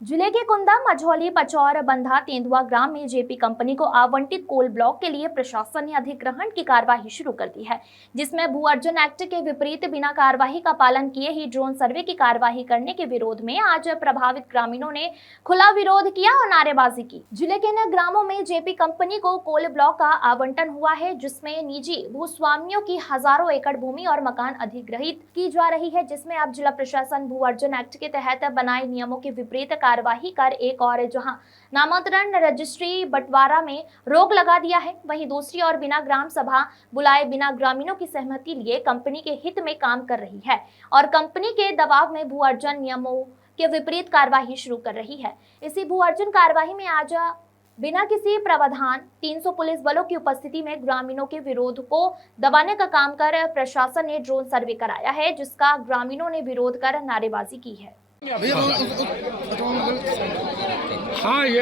जिले के कुंदा, मझौली, पचौर, बंधा, तेंदुआ ग्राम में जेपी कंपनी को आवंटित कोल ब्लॉक के लिए प्रशासन ने अधिग्रहण की कार्यवाही शुरू कर दी है, जिसमें भू अर्जन एक्ट के विपरीत बिना कार्यवाही का पालन किए ही ड्रोन सर्वे की कार्यवाही करने के विरोध में आज प्रभावित ग्रामीणों ने खुला विरोध किया और नारेबाजी की। जिले के इन ग्रामों में जेपी कंपनी को कोल ब्लॉक का आवंटन हुआ है, जिसमें निजी भूस्वामियों की हजारों एकड़ भूमि और मकान अधिग्रहित की जा रही है, जिसमें अब जिला प्रशासन भू अर्जन एक्ट के तहत बनाए नियमों के विपरीत कार्यवाही कर एक और जहां नामांतरण रजिस्ट्री बंटवारा में रोक लगा दिया है, वहीं दूसरी ओर बिना ग्राम सभा बुलाए बिना ग्रामीणों की सहमति लिए कंपनी के हित में काम कर रही है और कंपनी के दबाव में भू अर्जन नियमों के विपरीत कार्यवाही शुरू कर रही है। इसी भू अर्जन कार्यवाही में आज बिना किसी प्रावधान 300 पुलिस बलों की उपस्थिति में ग्रामीणों के विरोध को दबाने का काम कर प्रशासन ने ड्रोन सर्वे कराया है, जिसका ग्रामीणों ने विरोध कर नारेबाजी की है। हाँ, ये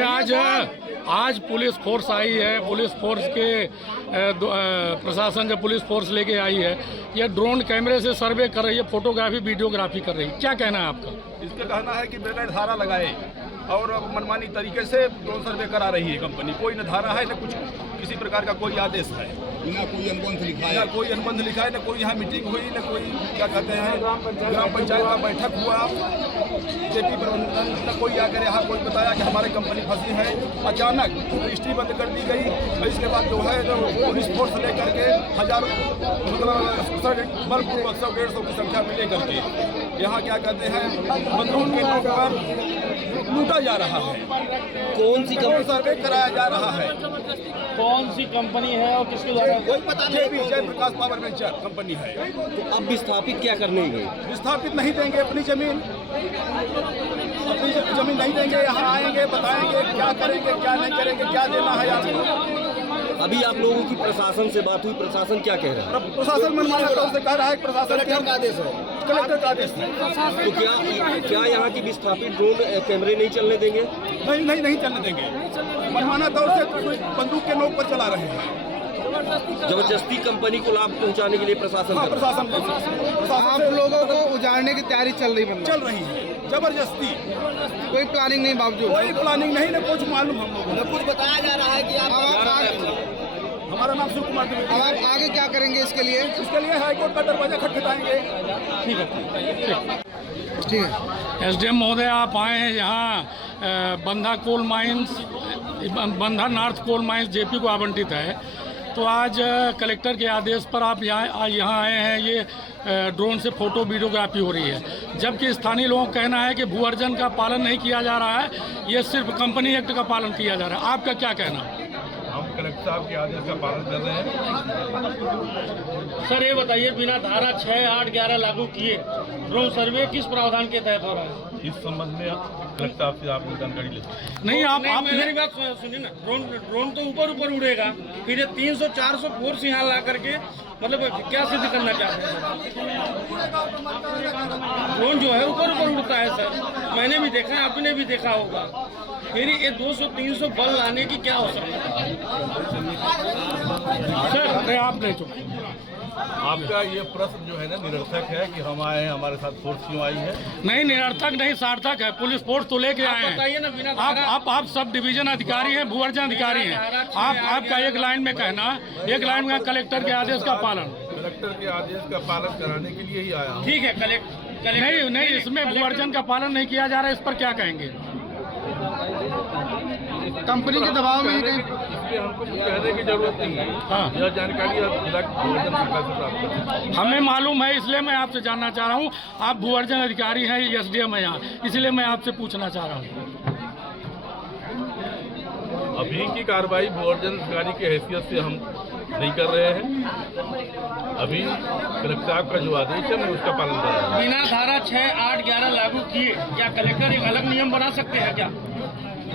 आज पुलिस फोर्स आई है। पुलिस फोर्स के प्रशासन जब पुलिस फोर्स लेके आई है, ये ड्रोन कैमरे से सर्वे कर रही है, फोटोग्राफी वीडियोग्राफी कर रही है। क्या कहना है आपका? इसका कहना है कि बगैर धारा लगाए और मनमानी तरीके से ड्रोन सर्वे करा रही है कंपनी। कोई न धारा है न कुछ किसी प्रकार का कोई आदेश है, ना कोई अनुबंध लिखा है, न कोई अनुबंध लिखा है, न कोई यहाँ मीटिंग हुई, न कोई क्या कहते हैं ग्राम पंचायत का बैठक हुआ, जेपी प्रबंधन न कोई आकर यहाँ कोई बताया कि हमारी कंपनी फंसी है। अचानक रजिस्ट्री बंद कर दी गई और इसके बाद जो है तो पुलिस फोर्स लेकर के हजारों मतलब बलपूर्वक 100-150 की संख्या में लेकर के यहाँ क्या कहते हैं बंदूक के नोक पर लूटा जा रहा है। कौन सी ड्रोन सर्वे कराया जा रहा है। कौन सी कंपनी है और किसके द्वारा? कोई पता नहीं। जय प्रकाश पावर वेंचर कंपनी है। तो अब विस्थापित क्या करने गए? विस्थापित नहीं देंगे अपनी जमीन नहीं देंगे। यहाँ आएंगे, बताएंगे क्या करेंगे क्या नहीं करेंगे, क्या देना है आपको। अभी आप लोगों की प्रशासन से बात हुई, प्रशासन क्या कह रहा है? प्रशासन मनमाना तौर से कह रहा है। प्रशासन कलेक्टर का आदेश है। कलेक्टर का आदेश है। तो क्या यहाँ की विस्थापित ड्रोन कैमरे नहीं चलने देंगे? नहीं चलने देंगे। मनमाना तौर से बंदूक के नोक पर चला रहे हैं। जबरदस्ती कंपनी को लाभ पहुंचाने के लिए प्रशासन कर रहा है। आप लोगों को उजाड़ने की तैयारी चल रही है जबरदस्ती। कोई प्लानिंग नहीं, बावजूद कोई प्लानिंग नहीं, न कुछ मालूम हम लोगों को। कुछ बताया जा रहा है कि हमारा नाम शिव कुमार द्विवेदी। अब आप आगे क्या करेंगे इसके लिए? हाईकोर्ट का दरवाजा खटखटाएंगे। ठीक है। एसडीएम महोदय, आप आए हैं यहाँ बंधा कोल माइंस, बंधा नॉर्थ कोल माइंस जेपी को आवंटित है, तो आज कलेक्टर के आदेश पर आप यहाँ आए हैं। ये ड्रोन से फोटो वीडियोग्राफी हो रही है, जबकि स्थानीय लोगों का कहना है कि भू अर्जन का पालन नहीं किया जा रहा है, ये सिर्फ कंपनी एक्ट का पालन किया जा रहा है। आपका क्या कहना है? हम कलेक्टर साहब के आदेश का पालन कर रहे हैं। सर ये बताइए, बिना धारा 6, 8, 11 लागू किए ड्रोन सर्वे किस प्रावधान के तहत हो रहा है? इस संबंध में कलेक्टर साहब से आप जानकारी लेते नहीं, आप मेरी बात सुनिए ना। ड्रोन तो ऊपर उड़ेगा, फिर ये 300-400 फोर्स यहाँ ला करके मतलब क्या सिद्ध करना चाहते हैं? ड्रोन जो है ऊपर उड़ता है सर, मैंने भी देखा है, आपने भी देखा होगा। फिर ये 200-300 बल लाने की क्या आवश्यकता है? सर आप नहीं चुप। आपका ये प्रश्न जो है ना निरर्थक है कि हम आए हैं, हमारे साथ फोर्स क्यों आई है। नहीं, निरर्थक नहीं, सार्थक है। पुलिस फोर्स तो लेके आए बताइए ना, हैं। बिना आप सब डिवीजन अधिकारी हैं, भू अर्जन अधिकारी हैं। आपका एक लाइन में कहना, एक लाइन में कलेक्टर के आदेश का पालन। कलेक्टर के आदेश का पालन कराने के लिए ही आया हूं। ठीक है, कलेक्टर नहीं, इसमें भू अर्जन का पालन नहीं किया जा रहा है, इस पर क्या कहेंगे? कंपनी के दबाव में इसलिए हमको कहने की जरूरत नहीं है। हाँ, यह जानकारी आप जिला भूअर्जन शाखा से प्राप्त करें। हमें मालूम है, इसलिए मैं आपसे जानना चाह रहा हूँ। आप भू अर्जन अधिकारी हैं, एसडीएम है यहाँ, इसलिए मैं आपसे पूछना चाह रहा हूँ। अभी की कार्रवाई भूअर्जन अधिकारी की हैसियत से हम नहीं कर रहे हैं। अभी कलेक्टर साहब का जो आदेश है मैं उसका पालन कर रहा हूँ। बिना धारा 6, 8, 11 लागू किए क्या कलेक्टर एक अलग नियम बना सकते हैं क्या?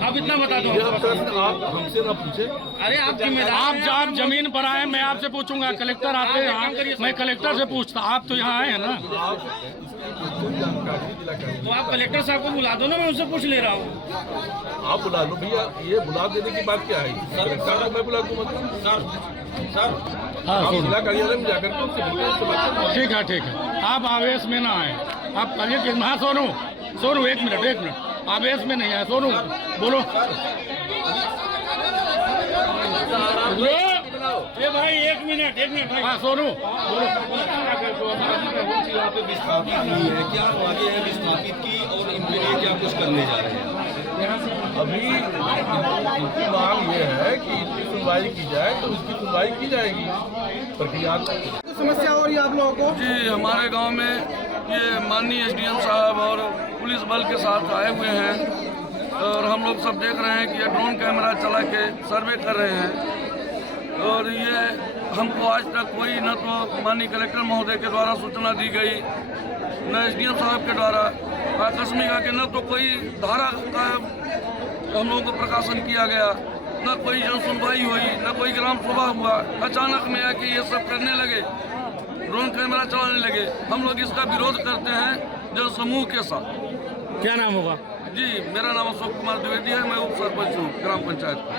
आप इतना बता दो। यह प्रश्न आप हमसे न पूछे। अरे आप जिम्मेदार, आप जमीन पर आए, मैं आपसे पूछूंगा। कलेक्टर आते हैं यहाँ, मैं कलेक्टर से पूछता। आप तो यहाँ आए हैं ना। तो आप कलेक्टर साहब को बुला दो ना, मैं उनसे पूछ ले रहा हूँ। आप बुला लो भैया, ये बुला देने की बात क्या है? कलेक्टर को मैं बुला दूँ सर हाँ, जिला कार्यालय में जाकर के उससे बात। ठीक है। आप आवेश में ना आए। आप कहिए कि हाँ, सोनू एक मिनट आवेश में नहीं है। सोनू बोलो। ये भाई एक मिनट भाई। हाँ सोनू बोलो। यहाँ पे विस्थापित नहीं है, क्या आगे है विस्थापित की और इनके लिए क्या कुछ करने जा रहे हैं? अभी इनकी मांग ये है कि इनकी सुनवाई की जाए, तो उसकी सुनवाई की जाएगी। प्रक्रिया समस्या हो रही है आप लोगों को? जी, हमारे गांव में ये माननीय एसडीएम साहब और पुलिस बल के साथ आए हुए हैं और हम लोग सब देख रहे हैं कि ये ड्रोन कैमरा चला के सर्वे कर रहे हैं और ये हमको आज तक कोई न तो माननीय कलेक्टर महोदय के द्वारा सूचना दी गई, न एसडीएम साहब के द्वारा आकस्मिक आके न तो कोई धारा का हम लोगों को प्रकाशन किया गया, न कोई जन सुनवाई हुई, न कोई ग्राम सभा हुआ। अचानक में आके ये सब करने लगे, ड्रोन कैमरा चलाने लगे। हम लोग इसका विरोध करते हैं जन समूह के साथ। क्या नाम होगा? जी, मेरा नाम अशोक कुमार द्विवेदी है, मैं उप सरपंच हूँ ग्राम पंचायत का।